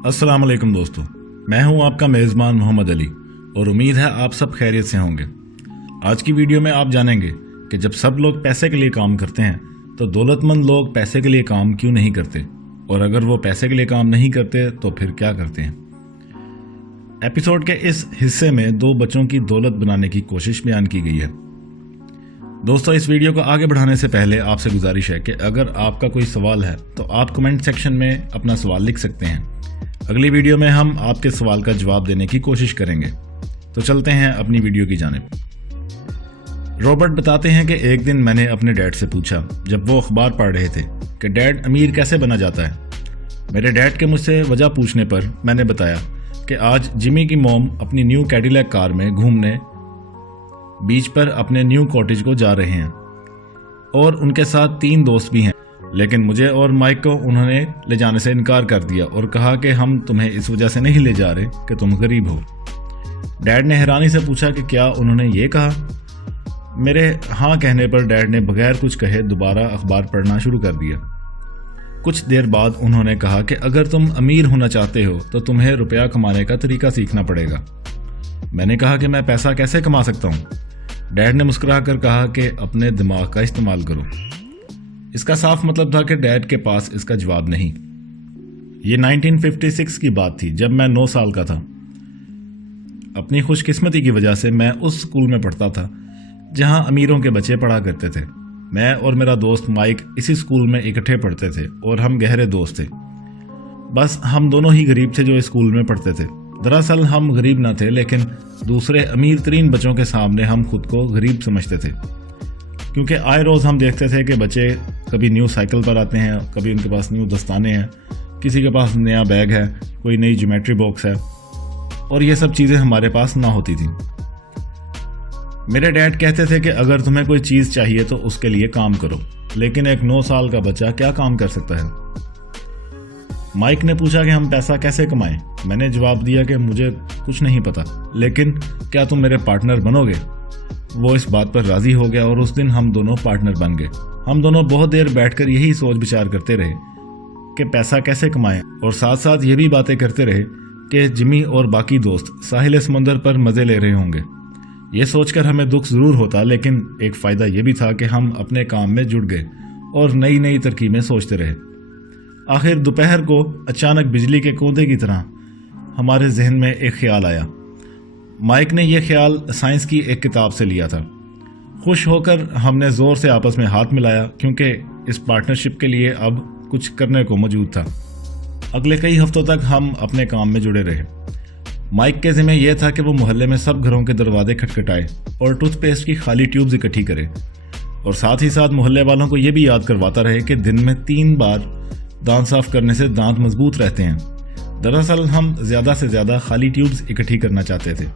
अस्सलाम वालेकुम दोस्तों, मैं हूं आपका मेज़बान मोहम्मद अली और उम्मीद है आप सब खैरियत से होंगे। आज की वीडियो में आप जानेंगे कि जब सब लोग पैसे के लिए काम करते हैं तो दौलतमंद लोग पैसे के लिए काम क्यों नहीं करते, और अगर वो पैसे के लिए काम नहीं करते तो फिर क्या करते हैं। एपिसोड के इस हिस्से में दो बच्चों की दौलत बनाने की कोशिश बयान की गई है। दोस्तों, इस वीडियो को आगे बढ़ाने से पहले आपसे गुजारिश है कि अगर आपका कोई सवाल है तो आप कमेंट सेक्शन में अपना सवाल लिख सकते हैं। अगली वीडियो में हम आपके सवाल का जवाब देने की कोशिश करेंगे। तो चलते हैं अपनी वीडियो की जानिब। रॉबर्ट बताते हैं कि एक दिन मैंने अपने डैड से पूछा, जब वो अखबार पढ़ रहे थे, कि डैड अमीर कैसे बना जाता है। मेरे डैड के मुझसे वजह पूछने पर मैंने बताया कि आज जिमी की मॉम अपनी न्यू कैडिलैक कार में घूमने बीच पर अपने न्यू कॉटेज को जा रहे हैं और उनके साथ 3 दोस्त भी हैं, लेकिन मुझे और माइक को उन्होंने ले जाने से इनकार कर दिया और कहा कि हम तुम्हें इस वजह से नहीं ले जा रहे कि तुम गरीब हो। डैड ने हैरानी से पूछा कि क्या उन्होंने ये कहा। मेरे हाँ कहने पर डैड ने बगैर कुछ कहे दोबारा अखबार पढ़ना शुरू कर दिया। कुछ देर बाद उन्होंने कहा कि अगर तुम अमीर होना चाहते हो तो तुम्हें रुपया कमाने का तरीका सीखना पड़ेगा। मैंने कहा कि मैं पैसा कैसे कमा सकता हूँ। डैड ने मुस्कुरा कर कहा कि अपने दिमाग का इस्तेमाल करो। इसका साफ मतलब था कि डैड के पास इसका जवाब नहीं। ये 1956 की बात थी, जब मैं 9 साल का था। अपनी खुशकिस्मती की वजह से मैं उस स्कूल में पढ़ता था जहां अमीरों के बच्चे पढ़ा करते थे। मैं और मेरा दोस्त माइक इसी स्कूल में इकट्ठे पढ़ते थे और हम गहरे दोस्त थे। बस हम दोनों ही गरीब थे जो इस स्कूल में पढ़ते थे। दरअसल हम गरीब न थे, लेकिन दूसरे अमीर तरीन बच्चों के सामने हम खुद को गरीब समझते थे, क्योंकि आए रोज़ हम देखते थे कि बच्चे कभी न्यू साइकिल पर आते हैं, कभी उनके पास न्यू दस्ताने हैं, किसी के पास नया बैग है, कोई नई ज्योमेट्री बॉक्स है, और ये सब चीज़ें हमारे पास ना होती थी। मेरे डैड कहते थे कि अगर तुम्हें कोई चीज़ चाहिए तो उसके लिए काम करो, लेकिन एक 9 साल का बच्चा क्या काम कर सकता है। माइक ने पूछा कि हम पैसा कैसे कमाएं। मैंने जवाब दिया कि मुझे कुछ नहीं पता, लेकिन क्या तुम मेरे पार्टनर बनोगे। वो इस बात पर राजी हो गया और उस दिन हम दोनों पार्टनर बन गए। हम दोनों बहुत देर बैठकर यही सोच विचार करते रहे कि पैसा कैसे कमाएं, और साथ साथ ये भी बातें करते रहे कि जिमी और बाकी दोस्त साहिल समंदर पर मज़े ले रहे होंगे। ये सोचकर हमें दुख ज़रूर होता, लेकिन एक फ़ायदा ये भी था कि हम अपने काम में जुट गए और नई नई तरकीबें सोचते रहे। आखिर दोपहर को अचानक बिजली के कूदे की तरह हमारे जहन में एक ख्याल आया। माइक ने यह ख्याल साइंस की एक किताब से लिया था। खुश होकर हमने ज़ोर से आपस में हाथ मिलाया, क्योंकि इस पार्टनरशिप के लिए अब कुछ करने को मौजूद था। अगले कई हफ्तों तक हम अपने काम में जुड़े रहे। माइक के ज़िम्मे यह था कि वो मोहल्ले में सब घरों के दरवाजे खटखटाए और टूथपेस्ट की खाली ट्यूब्स इकट्ठी करे, और साथ ही साथ मोहल्ले वालों को यह भी याद करवाता रहे कि दिन में 3 बार दांत साफ करने से दांत मजबूत रहते हैं। दरअसल हम ज़्यादा से ज़्यादा खाली ट्यूब्स इकट्ठी करना चाहते थे।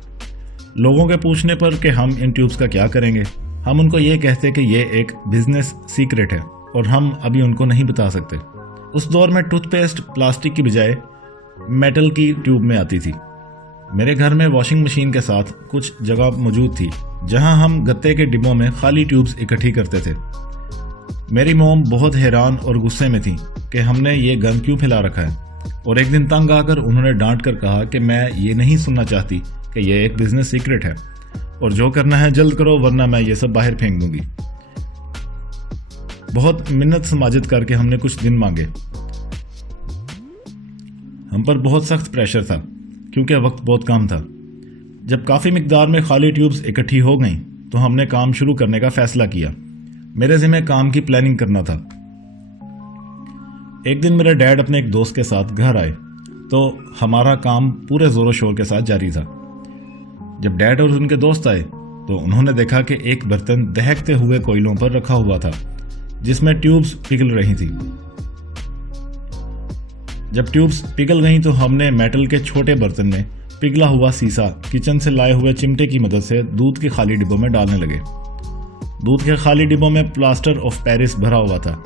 लोगों के पूछने पर कि हम इन ट्यूब्स का क्या करेंगे, हम उनको ये कहते कि ये एक बिजनेस सीक्रेट है और हम अभी उनको नहीं बता सकते। उस दौर में टूथपेस्ट प्लास्टिक की बजाय मेटल की ट्यूब में आती थी। मेरे घर में वॉशिंग मशीन के साथ कुछ जगह मौजूद थी जहां हम गत्ते के डिब्बों में खाली ट्यूब्स इकट्ठी करते थे। मेरी मोम बहुत हैरान और गुस्से में थी कि हमने ये गन क्यों फैला रखा है, और एक दिन तंग आकर उन्होंने डांट कर कहा कि मैं ये नहीं सुनना चाहती कि ये एक बिजनेस सीक्रेट है और जो करना है जल्द करो, वरना मैं ये सब बाहर फेंक दूंगी। बहुत मिन्नत समाजत करके हमने कुछ दिन मांगे। हम पर बहुत सख्त प्रेशर था क्योंकि वक्त बहुत कम था। जब काफ़ी मिकदार में खाली ट्यूब्स इकट्ठी हो गईं तो हमने काम शुरू करने का फैसला किया। मेरे ज़िम्मे काम की प्लानिंग करना था। एक दिन मेरे डैड अपने एक दोस्त के साथ घर आए तो हमारा काम पूरे ज़ोरों शोर के साथ जारी था। जब डैड और उनके दोस्त आए तो उन्होंने देखा कि एक बर्तन दहकते हुए कोयलों पर रखा हुआ था जिसमें ट्यूब्स पिघल रही थी। जब ट्यूब्स पिघल गईं तो हमने मेटल के छोटे बर्तन में पिघला हुआ सीसा किचन से लाए हुए चिमटे की मदद से दूध के खाली डिब्बों में डालने लगे। दूध के खाली डिब्बों में प्लास्टर ऑफ पेरिस भरा हुआ था।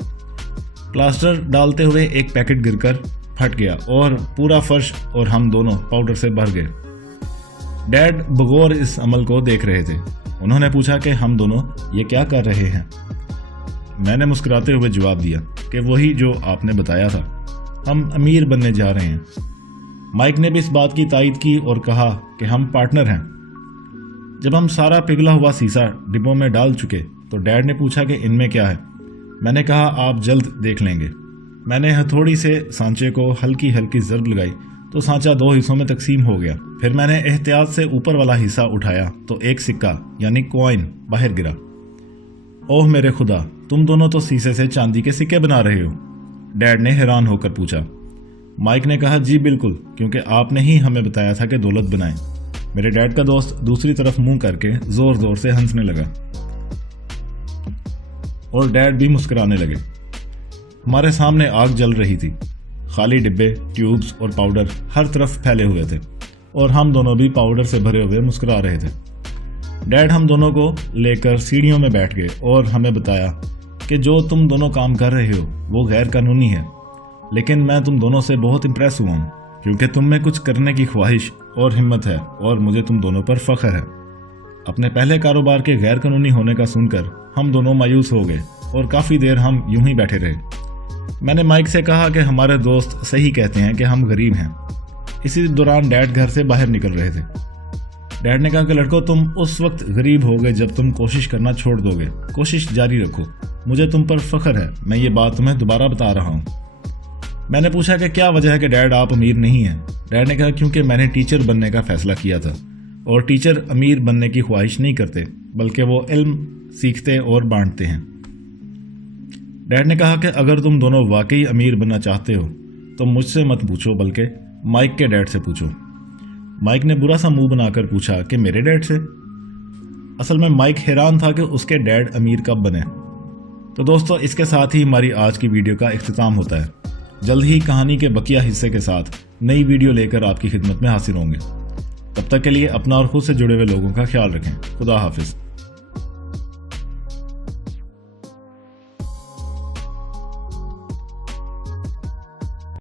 प्लास्टर डालते हुए एक पैकेट गिरकर फट गया और पूरा फर्श और हम दोनों पाउडर से भर गए। डैड बगौर इस अमल को देख रहे थे। उन्होंने पूछा कि हम दोनों ये क्या कर रहे हैं। मैंने मुस्कुराते हुए जवाब दिया कि वही जो आपने बताया था, हम अमीर बनने जा रहे हैं। مائک نے بھی اس بات کی تائید کی اور کہا کہ ہم پارٹنر ہیں۔ جب ہم سارا پگھلا ہوا سیسا ڈبوں میں ڈال چکے تو ڈیڈ نے پوچھا کہ ان میں کیا ہے۔ میں نے کہا آپ جلد دیکھ لیں گے۔ میں نے ہتھوڑی سے سانچے کو ہلکی ہلکی ضرب لگائی تو سانچہ 2 حصوں میں تقسیم ہو گیا۔ پھر میں نے احتیاط سے اوپر والا حصہ اٹھایا تو ایک سکہ یعنی کوائن باہر گرا۔ اوہ میرے خدا، تم دونوں تو سیسے سے چاندی کے سکے بنا رہے ہو؟ ڈیڈ نے حیران ہو کر پوچھا۔ مائک نے کہا جی بالکل، کیونکہ آپ نے ہی ہمیں بتایا تھا کہ دولت بنائیں۔ میرے ڈیڈ کا دوست دوسری طرف منہ کر کے زور زور سے ہنسنے لگا اور ڈیڈ بھی مسکرانے لگے۔ ہمارے سامنے آگ جل رہی تھی، خالی ڈبے، ٹیوبز اور پاؤڈر ہر طرف پھیلے ہوئے تھے اور ہم دونوں بھی پاؤڈر سے بھرے ہوئے مسکرا رہے تھے۔ ڈیڈ ہم دونوں کو لے کر سیڑھیوں میں بیٹھ گئے اور ہمیں بتایا کہ جو تم دونوں کام کر رہے ہو وہ غیر قانونی ہے، لیکن میں تم دونوں سے بہت امپریس ہوا ہوں کیونکہ تم میں کچھ کرنے کی خواہش اور ہمت ہے اور مجھے تم دونوں پر فخر ہے۔ اپنے پہلے کاروبار کے غیر قانونی ہونے کا سن کر ہم دونوں مایوس ہو گئے اور کافی دیر ہم یوں ہی بیٹھے رہے۔ میں نے مائک سے کہا کہ ہمارے دوست صحیح کہتے ہیں کہ ہم غریب ہیں۔ اسی دوران ڈیڈ گھر سے باہر نکل رہے تھے۔ ڈیڈ نے کہا کہ لڑکو، تم اس وقت غریب ہوگے جب تم کوشش کرنا چھوڑ دو گے، کوشش جاری رکھو، مجھے تم پر فخر ہے، میں یہ بات تمہیں دوبارہ بتا رہا ہوں۔ میں نے پوچھا کہ کیا وجہ ہے کہ ڈیڈ آپ امیر نہیں ہیں؟ ڈیڈ نے کہا کیونکہ میں نے ٹیچر بننے کا فیصلہ کیا تھا، اور ٹیچر امیر بننے کی خواہش نہیں کرتے بلکہ وہ علم سیکھتے اور بانٹتے ہیں۔ ڈیڈ نے کہا کہ اگر تم دونوں واقعی امیر بننا چاہتے ہو تو مجھ سے مت پوچھو بلکہ مائک کے ڈیڈ سے پوچھو۔ مائک نے برا سا منہ بنا کر پوچھا کہ میرے ڈیڈ سے؟ اصل میں مائک حیران تھا کہ اس کے ڈیڈ امیر کب بنے۔ تو دوستو، اس کے ساتھ ہی ہماری آج کی ویڈیو کا اختتام ہوتا ہے۔ جلد ہی کہانی کے بقیہ حصے کے ساتھ نئی ویڈیو لے کر آپ کی خدمت میں حاضر ہوں گے۔ تب تک کے لیے اپنا اور خود سے جڑے ہوئے لوگوں کا خیال رکھیں۔ خدا حافظ۔